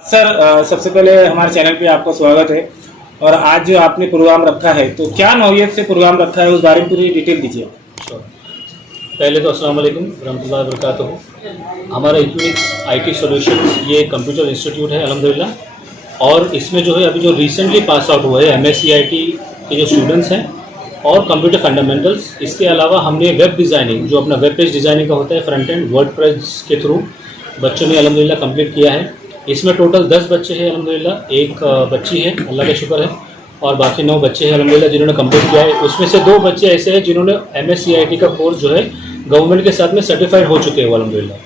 Sir सबसे पहले हमारे चैनल पे आपका स्वागत है। और आज जो आपने प्रोग्राम रखा है तो क्या नौयत से प्रोग्राम रखा है उस बारे में पूरी डिटेल दीजिए। श्योर। पहले तो अस्सलाम वालेकुम रहमतुल्लाहि व बरकातहू। हमारा इक्विनिक्स आईटी सॉल्यूशंस ये कंप्यूटर इंस्टीट्यूट है अल्हम्दुलिल्लाह। और इसमें जो है अभी जो रिसेंटली पास आउट हुए हैं MSc IT के जो स्टूडेंट्स हैं और कंप्यूटर फंडामेंटल्स, इसके अलावा हमने वेब डिज़ाइनिंग जो अपना वेब पेज डिज़ाइनिंग का होता है फ्रंट एंड वर्डप्रेस के थ्रू बच्चों ने अल्हम्दुलिल्लाह कंप्लीट किया है। इसमें टोटल 10 बच्चे हैं अल्हम्दुलिल्लाह। एक बच्ची है, अल्लाह का शुक्र है, और बाकी 9 बच्चे हैं अल्हम्दुलिल्लाह जिन्होंने कंप्लीट किया है। उसमें से 2 बच्चे ऐसे हैं जिन्होंने MSc IT का कोर्स जो है गवर्नमेंट के साथ में सर्टिफाइड हो चुके हैं अल्हम्दुलिल्लाह।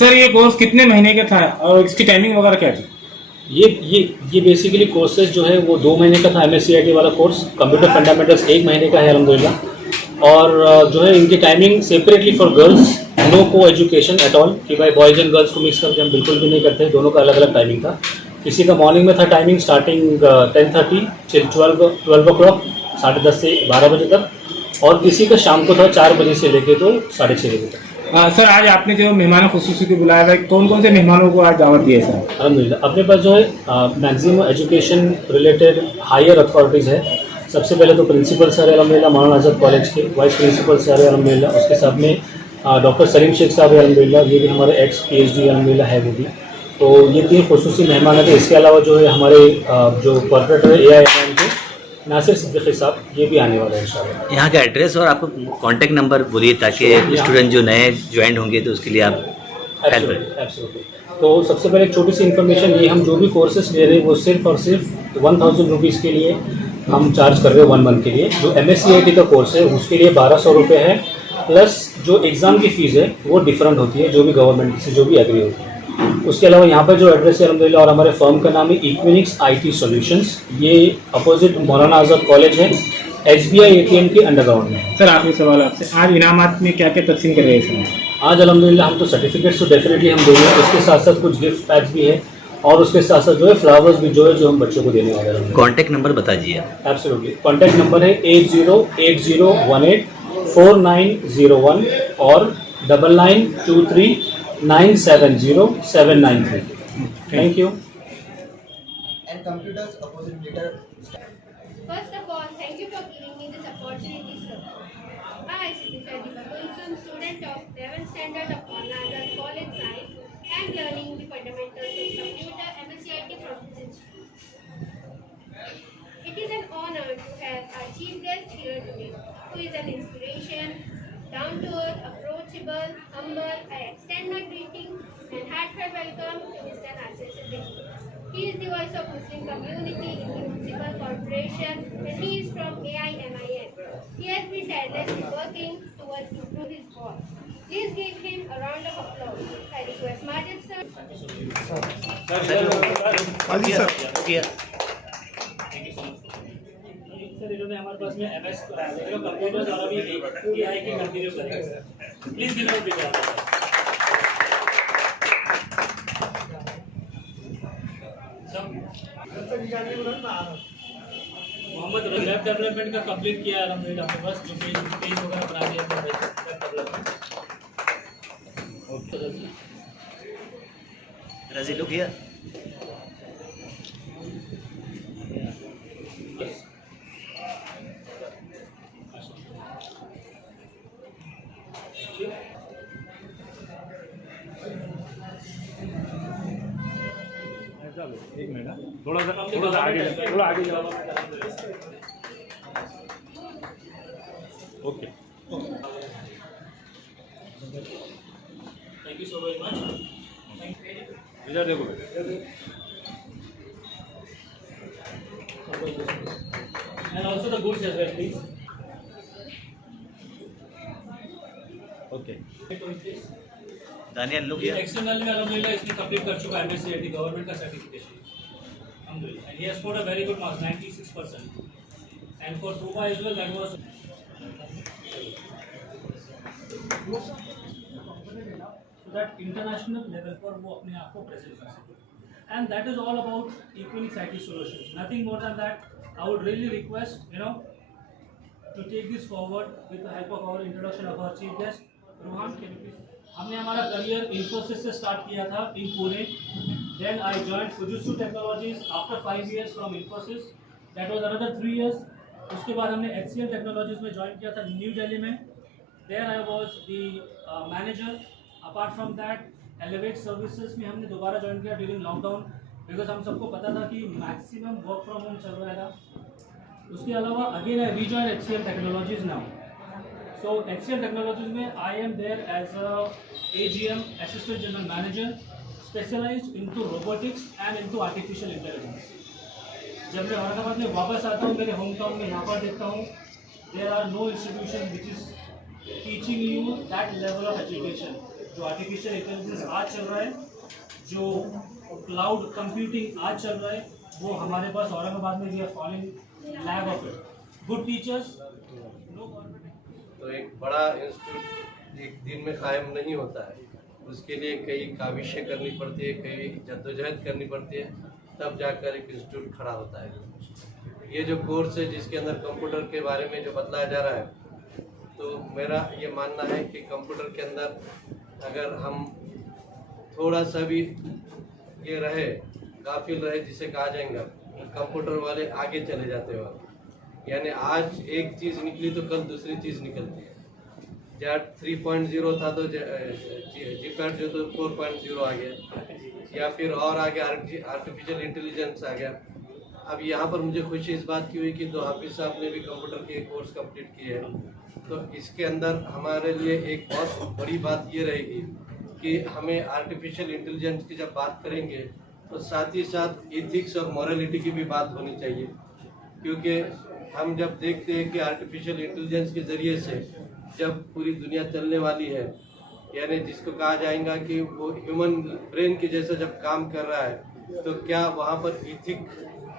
सर ये कोर्स कितने महीने का था और इसकी टाइमिंग वगैरह क्या थी? ये बेसिकली कोर्सेज जो है वो 2 महीने का था। MSc IT वाला कोर्स कंप्यूटर फंडामेंटल्स 1 महीने का है अल्हम्दुलिल्लाह। और जो है इनकी timing separately for girls, no co education at all कि भाई बॉयज़ एंड गर्ल्स को मिक्स करके हम बिल्कुल भी नहीं करते, दोनों का अलग अलग टाइमिंग था। किसी का मॉर्निंग में था टाइमिंग स्टार्टिंग 10:30 till 12 o'clock, 10:30 से 12 बजे तक, और किसी का शाम को था 4 बजे से लेके तो 6:30 बजे तक। सर आज आपने जो मेहमान खुसूसी को बुलाया है, कौन कौन से मेहमानों को आज दावत दी है सर? अल्हम्दुलिल्लाह अपने पास जो है maximum education related higher authorities है। सबसे पहले तो प्रिंसिपल सर है अल्हम्दुलिल्लाह मौलाना आज़ाद कॉलेज के, वाइस प्रिंसिपल सर है अल्हम्दुलिल्लाह। उसके साथ में डॉक्टर सलीम शेख साहब है अल्हम्दुलिल्लाह, ये भी हमारे एक्स PhD अल्हम्दुलिल्लाह है वो भी। तो ये 3 खुसूसी मेहमान हैं। इसके अलावा जो है हमारे जो कॉर्पोरेटर है AIMM के नासिर सिद्दीकी साहब, ये भी आने वाले हैं इंशाल्लाह। यहाँ का एड्रेस और आपको कांटेक्ट नंबर बोलिए ताकि स्टूडेंट जो नए ज्वाइन होंगे तो उसके लिए आप हेल्प करें। एब्सोल्युटली। तो सबसे पहले एक छोटी सी इन्फॉर्मेशन, ये हम जो भी कोर्सेज ले रहे हैं वो सिर्फ और सिर्फ 1000 रुपीज़ के लिए हम चार्ज कर रहे हैं 1 मंथ के लिए। जो MSc IT का कोर्स है उसके लिए 1200 रुपये है, प्लस जो एग्ज़ाम की फ़ीस है वो डिफरेंट होती है जो भी गवर्नमेंट से जो भी एग्री होती है। उसके अलावा यहाँ पर जो एड्रेस है अल्हम्दुलिल्लाह, और हमारे फर्म का नाम है इक्विनिक्स IT सॉल्यूशंस, ये अपोजिट मौलाना आज़ाद कॉलेज है, SBI ATM के अंडरग्राउंड में। सर आखिरी सवाल आपसे, आज इनामात में क्या क्या तकसीम कर रहे हैं सर? आज अल्हम्दुलिल्लाह हम तो सर्टिफिकेट्स तो डेफिनेटली हम देंगे, उसके साथ साथ कुछ गिफ्ट पैक्स भी है, और उसके साथ साथ जो है फ्लावर्स भी जो है जो हम बच्चों को देने वाले हैं। कांटेक्ट नंबर बता दीजिए। एब्सोल्युटली। कॉन्टैक्ट नंबर है 8080184901 और 9923970793। Thank you. And computers opposite later. First of all, thank you for giving me this opportunity, sir. I, Siddhika Dibakul, student of 11th standard of Maulanazar College Science, and learning the fundamentals of computer MSc IT from this institute. It is an honor to have our chief guest here today, who is an inspiration, down to earth, approachable, humble. I extend my greeting and heartfelt welcome to Mr. Nasir Siddiqui. He is the voice of Muslim community in the municipal corporation, and he is from AIMIN. He has been tirelessly working towards improving his cause. Please give him a round of applause. I request Majid sir. Sir इन्होंने हमारे पास में MS computers और अभी AI की continue करेंगे। Please give a big round. Mohammed web development का complete किया है अल्हम्दुलिल्लाह अपने पास, जो पेज वगैरह बना दिया अपना web development. Okay Raji look here. एक मिनट, थोड़ा सा आगे जाओ। Okay thank you so very much. इधर देखो। And also the goods as well please. Okay Daniel look ये हियर। एक्सटर्नल में अल्हम्दुलिल्लाह इसने कंप्लीट कर चुका है MSc IT गवर्नमेंट का सर्टिफिकेशन अल्हम्दुलिल्लाह, and he has scored a very good marks 96%, and for Truba as well that was so that international level पर वो अपने आप को प्रेजेंट कर सके, and that is all about Equinix IT solutions, nothing more than that. I would really request to take this forward with the help of our introduction of our chief guest Ruhan. Can you please? हमने हमारा career Infosys से start किया था इन Pune, Then I joined Fujitsu Technologies after 5 years from Infosys. That was another 3 years. उसके बाद हमने HCL Technologies में join किया था न्यू दिल्ली में. There I was the manager. Apart from that, Elevate Services में हमने दोबारा ज्वाइन किया during lockdown, because हम सबको पता था कि maximum work from home चल रहा था. उसके अलावा again I rejoined HCL Technologies now. So HCL Technologies में I am there as a AGM Assistant General Manager, specialized into robotics and into artificial intelligence. जब मैं औरंगाबाद में वापस आता हूँ मेरे होम टाउन में, यहाँ पर देखता हूँ there are no institution which is teaching you that level of education. जो artificial intelligence आज चल रहा है, जो cloud computing आज चल रहा है, वो हमारे पास औरंगाबाद में we are falling lag of it. Good teachers, no government. तो एक बड़ा इंस्टीट्यूट एक दिन में कायम नहीं होता है, उसके लिए कई काविशें करनी पड़ती है, कई जद्दोजहद करनी पड़ती है, तब जाकर एक इंस्टीट्यूट खड़ा होता है। ये जो कोर्स है जिसके अंदर कंप्यूटर के बारे में जो बतलाया जा रहा है, तो मेरा ये मानना है कि कंप्यूटर के अंदर अगर हम थोड़ा सा भी ये रहे, गाफिल रहे जिसे कहा जाएगा, कंप्यूटर वाले आगे चले जाते हैं। यानी आज एक चीज़ निकली तो कल दूसरी चीज़ निकलती है। जैट 3.0 था तो जीपैट जो तो 4.0 आ गया, या फिर और आगे आर्टिफिशियल इंटेलिजेंस आ गया। अब यहाँ पर मुझे खुशी इस बात की हुई कि तो हाफिज साहब ने भी कंप्यूटर के कोर्स कंप्लीट किए हैं, तो इसके अंदर हमारे लिए एक बहुत बड़ी बात ये रहेगी कि हमें आर्टिफिशियल इंटेलिजेंस की जब बात करेंगे तो साथ ही साथ एथिक्स और मॉरलिटी की भी बात होनी चाहिए, क्योंकि हम जब देखते हैं कि आर्टिफिशियल इंटेलिजेंस के ज़रिए से जब पूरी दुनिया चलने वाली है, यानी जिसको कहा जाएगा कि वो ह्यूमन ब्रेन के जैसा जब काम कर रहा है, तो क्या वहाँ पर एथिक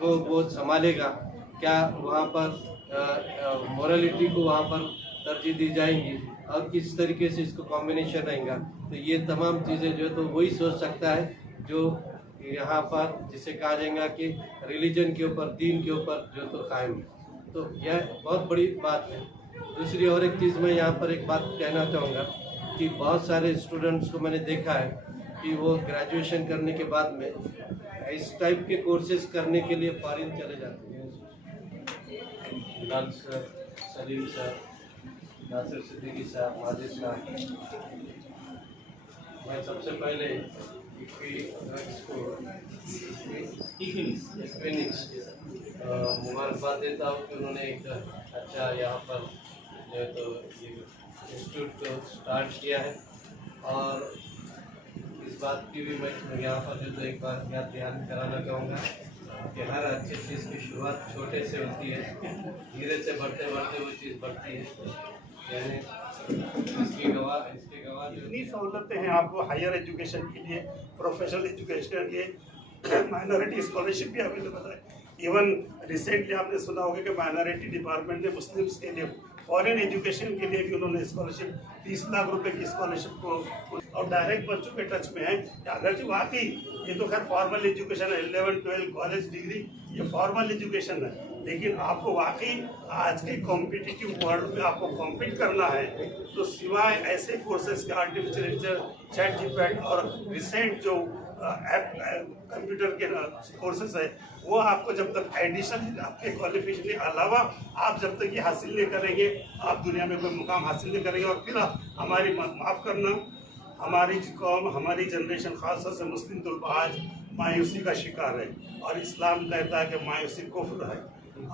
को वो संभालेगा, क्या वहाँ पर मॉरलिटी को वहाँ पर तरजीह दी जाएंगी और किस तरीके से इसको कॉम्बिनेशन रहेगा। तो ये तमाम चीज़ें जो है तो वही सोच सकता है जो यहाँ पर जिसे कहा जाएगा कि रिलीजन के ऊपर, दीन के ऊपर जो तो कायम है। तो यह बहुत बड़ी बात है। दूसरी और एक चीज़ मैं यहाँ पर एक बात कहना चाहूँगा कि बहुत सारे स्टूडेंट्स को मैंने देखा है कि वो ग्रेजुएशन करने के बाद में इस टाइप के कोर्सेज करने के लिए फॉरेन चले जाते हैं। बिलाल सर, सलीम सर, नासिर सिद्दीकी साहब, माजिद साहब, मैं सबसे पहले इक्विनिक्स मुबारकबाद देता हूँ कि उन्होंने एक अच्छा यहाँ पर जो है तो इंस्टीट्यूट को स्टार्ट किया है। और इस बात की भी मैं यहाँ पर जो तो एक बार याद ध्यान कराना चाहूँगा कि हर अच्छी चीज़ की शुरुआत छोटे से होती है, धीरे से बढ़ते बढ़ते वो चीज़ बढ़ती है। यानी इसके गवाह इतनी सहूलतें हैं आपको हायर एजुकेशन के लिए, प्रोफेशनल एजुकेशन के लिए, माइनॉरिटी स्कॉलरशिप भी अवेलेबल है। इवन रिसेंटली आपने सुना होगा कि माइनॉरिटी डिपार्टमेंट ने मुस्लिम्स के लिए फॉरेन एजुकेशन के लिए भी उन्होंने स्कॉलरशिप 30 लाख रुपए की स्कॉलरशिप को, और डायरेक्ट बच्चों के टच में है। अगर जो वाकई ये तो खैर फॉर्मल एजुकेशन है, 11, 12 कॉलेज डिग्री ये फॉर्मल एजुकेशन है, लेकिन आपको वाकई आज के कॉम्पिटिटिव वर्ल्ड में आपको कॉम्पीट करना है तो सिवाय ऐसे कोर्सेज के आर्टिफिशियल इंटेलिजेंस, चैट जीपीटी और रिसेंट जो कंप्यूटर के कोर्सेज है, वो आपको जब तक एडिशनल आपके क्वालिफिकेशन के अलावा आप जब तक ये हासिल नहीं करेंगे, आप दुनिया में कोई मुकाम हासिल नहीं करेंगे। और फिर हमारी माफ़ करना, हमारी कौम, हमारी जनरेशन खासतौर से मुस्लिम तलबा आज मायूसी का शिकार है, और इस्लाम कहता है कि मायूसी कुफ्र है।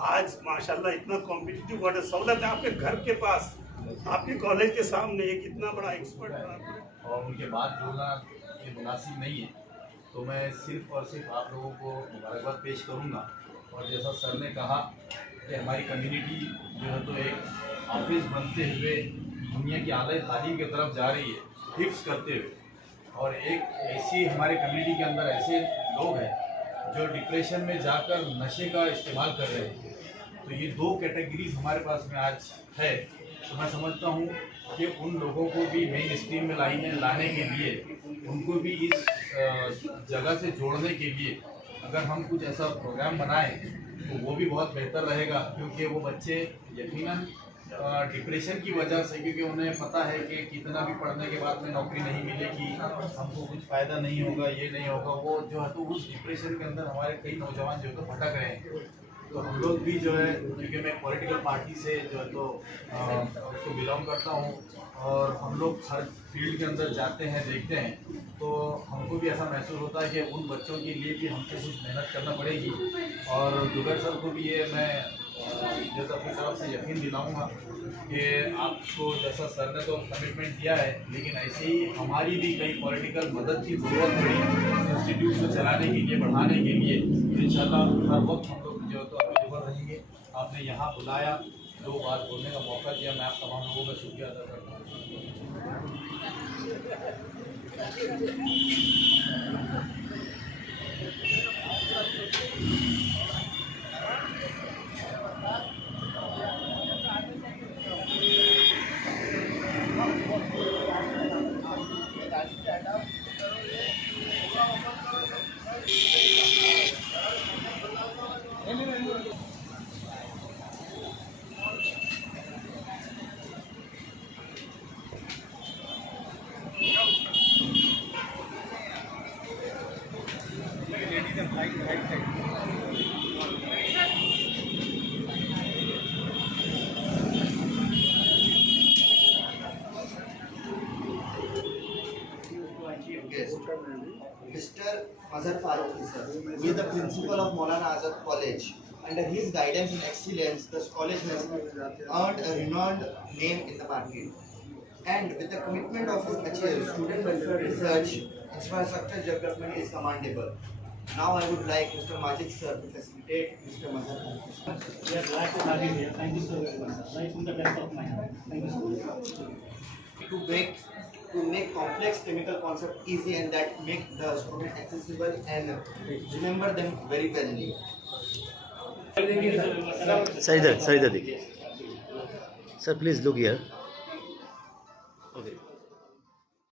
आज माशाल्लाह इतना कॉम्पिटिटिव वर्ल्ड, सहूलत है आपके घर के पास, आपके कॉलेज के सामने एक इतना बड़ा एक्सपर्ट और उनके बात बोलना ये मुनासिब नहीं है, तो मैं सिर्फ और सिर्फ आप लोगों को मुबारकबाद पेश करूंगा। और जैसा सर ने कहा कि हमारी कम्युनिटी जो है तो एक हाफिज बनते हुए दुनिया की आला तालीम की तरफ जा रही है, हिफ्स करते हुए, और एक ऐसी हमारे कम्युनिटी के अंदर ऐसे लोग हैं जो डिप्रेशन में जाकर नशे का इस्तेमाल कर रहे हैं। तो ये दो कैटेगरीज हमारे पास में आज है। तो मैं समझता हूँ कि उन लोगों को भी मेन स्ट्रीम में लाने के लिए, उनको भी इस जगह से जोड़ने के लिए अगर हम कुछ ऐसा प्रोग्राम बनाएं तो वो भी बहुत बेहतर रहेगा, क्योंकि वो बच्चे यकीनन डिप्रेशन की वजह से, क्योंकि उन्हें पता है कि कितना भी पढ़ने के बाद में नौकरी नहीं मिलेगी, हमको कुछ फ़ायदा नहीं होगा, ये नहीं होगा, वो जो है तो उस डिप्रेशन के अंदर हमारे कई नौजवान जो है तो भटक रहे हैं। तो हम लोग भी जो है, क्योंकि मैं पॉलिटिकल पार्टी से जो है तो उसको बिलोंग करता हूँ, और हम लोग हर फील्ड के अंदर जाते हैं, देखते हैं, तो हमको भी ऐसा महसूस होता है कि उन बच्चों के लिए भी हमको कुछ मेहनत करना पड़ेगी। और जुबैर सर को भी ये मैं जैसा अपनी तरफ से यकीन दिलाऊंगा कि आपको जैसा सर ने तो कमिटमेंट दिया है, लेकिन ऐसे ही हमारी भी कई पॉलिटिकल मदद की ज़रूरत पड़ी इंस्टीट्यूट को चलाने के लिए, बढ़ाने के लिए। तो इंशाल्लाह हर वक्त हम लोग जो है तो अवेलेबल रहेंगे। आपने यहाँ बुलाया, 2 बात बोलने का मौका दिया, मैं आप तमाम लोगों का शुक्रिया अदा करता हूँ। Mr. Mazhar Farooqi sir, he is the principal of Maulana Azad College. Under his guidance and excellence, this college has earned a renowned name in the market. And with the commitment of his achievers, student welfare research, infrastructure development is commendable. Now I would like Mr. Majid sir to facilitate Mr. Mazhar Farooqi sir. We are glad to have you here. Thank you so very much, sir. Right from the depth of my heart. Thank you so much. To make complex chemical concept easy and that make the student accessible and remember them very well. Sir इधर देखिए sir, please look here.